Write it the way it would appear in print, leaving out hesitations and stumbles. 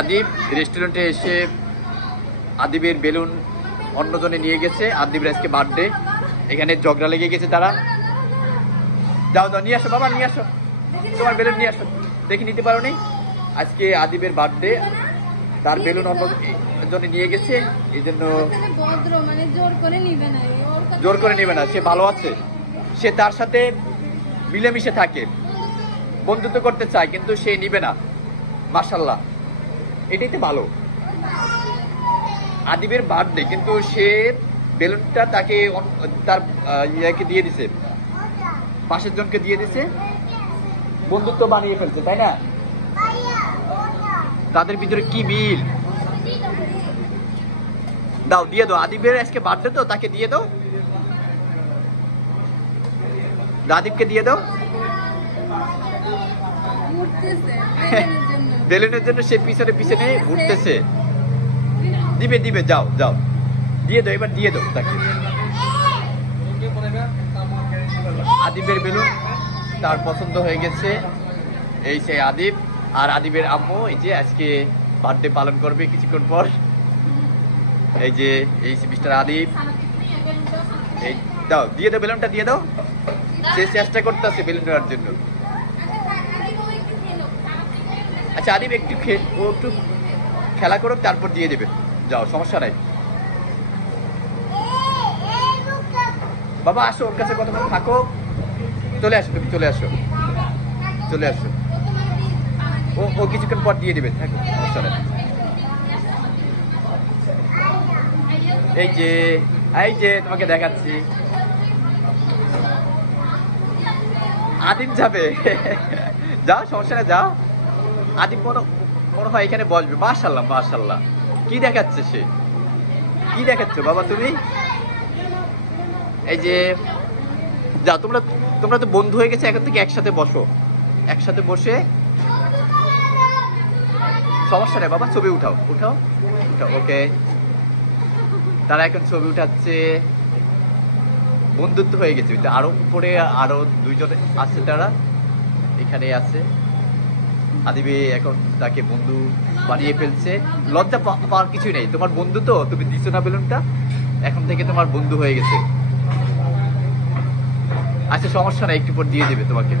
আদিব রেস্টুরেন্টে এসে আদিবের বেলুন অন্যজনে নিয়ে গেছে। আদিবের আজকে বার্থডে, এখানে ঝগড়া লেগে গেছে তারা। যাও যাও নিয়ে আসো বাবা, নিয়ে আসো তোমার বেলুন নিয়ে আসো। দেখি নিতে পারো নি, আজকে আদিবের বার্থডে, তার বেলুন অন্যজনে নিয়ে গেছে, এই জন্য জোর করে নিবে না। সে ভালো আছে, সে তার সাথে মিলেমিশে থাকে, বন্ধুত্ব করতে চায়, কিন্তু সে নিবে না। মাশাআল্লাহ, এটাই তো ভালো। আদিবের বার্থডে, কিন্তু সে বেলুনটা তাকে তার ইয়াকে দিয়ে দিছে, পাশের জনকে দিয়ে দিছে, বন্ধুত্ব বানিয়ে ফেলছে, তাই না? তাদের ভিতরে কি মিল। দাও, দিয়ে দাও, আদিবের আজকে বার্থডে তো, তাকে দিয়ে দাও, আদিবকে দিয়ে দাও। বেলুনের জন্য সে পিছনে পিছনে ঘুরতেছে। দিবে দিবে, যাও যাও, দিয়ে দাও, এবার দিয়ে দাও তাকে। আদিবের বেলুন তার পছন্দ হয়ে গেছে, এই সেই আদিব। আর আদিবের আম্মু এই যে আজকে বার্থডে পালন করবে কিছুক্ষণ পর। এই যে এই মিস্টার আদিব, এই দাও, দিয়ে দাও বেলুনটা, দিয়ে দাও। সে চেষ্টা করতেছে বেলুন নেওয়ার জন্য। আচ্ছা আদিব একটু ও একটু খেলা করুক, তারপর দিয়ে দেবে। যাও, সমস্যা নাই। বাবা আসো, ওর কাছে কতক্ষণ থাকো, চলে আসো, তুমি চলে আসো, চলে আসো। ও কিছুক্ষণ পর দিয়ে দেবে, থাকো, সমস্যা নাই। এই যে এই যে তোমাকে দেখাচ্ছি, আদিব যাবে। যাও, সমস্যা নাই, যাও। আদিব মনে হয় এখানে বসবে। মাশাআল্লাহ মাশাআল্লাহ, কি দেখাচ্ছে সে, কি দেখাচ্ছ বাবা তুমি? এই যে যাও, তোমরা তো বন্ধু হয়ে গেছে, এখন থেকে একসাথে বসো, একসাথে বসে। সমস্যা নেই বাবা, ছবি উঠাও উঠাও উঠাও। ওকে, তারা এখন ছবি উঠাচ্ছে, বন্ধুত্ব হয়ে গেছে। আরো উপরে আরো দুইজন আছে, তারা এখানে আছে। আদিবে এখন তাকে বন্ধু বানিয়ে ফেলছে। লজ্জা পাওয়ার কিছুই নেই, তোমার বন্ধু তো, তুমি দিছো না বেলুনটা, এখন থেকে তোমার বন্ধু হয়ে গেছে। আচ্ছা সমস্যা নাই, একটু পর দিয়ে দেবে তোমাকে।